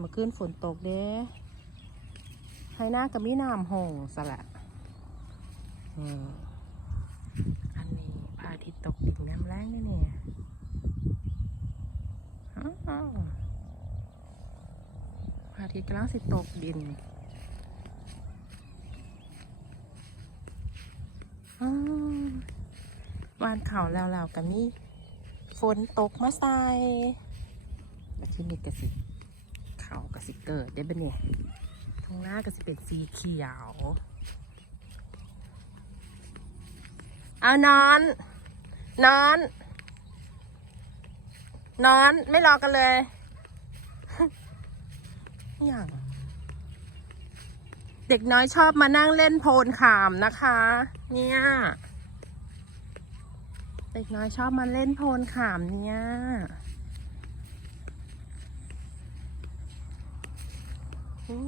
เมื่อคืนฝนตกเด้ให้หน้ากับมีน้ำหงสละอืมอันนี้พระอาทิตย์ตกดินน้ำแรงนี่เนี่ยพระอาทิตย์กำลังสิตกดินวานเขาแล้วๆกันนี่ฝนตกมาใส่แล้วที่นี่กสิ สิเกิดได้ปะเนี่ยทางหน้าก็สิเป็นสีเขียว เอานอน นอน นอนไม่รอกันเลยอย่างเด็กน้อยชอบมานั่งเล่นโพนขามนะคะ เนี่ย เด็กน้อยชอบมาเล่นโพนขามเนี่ย อู้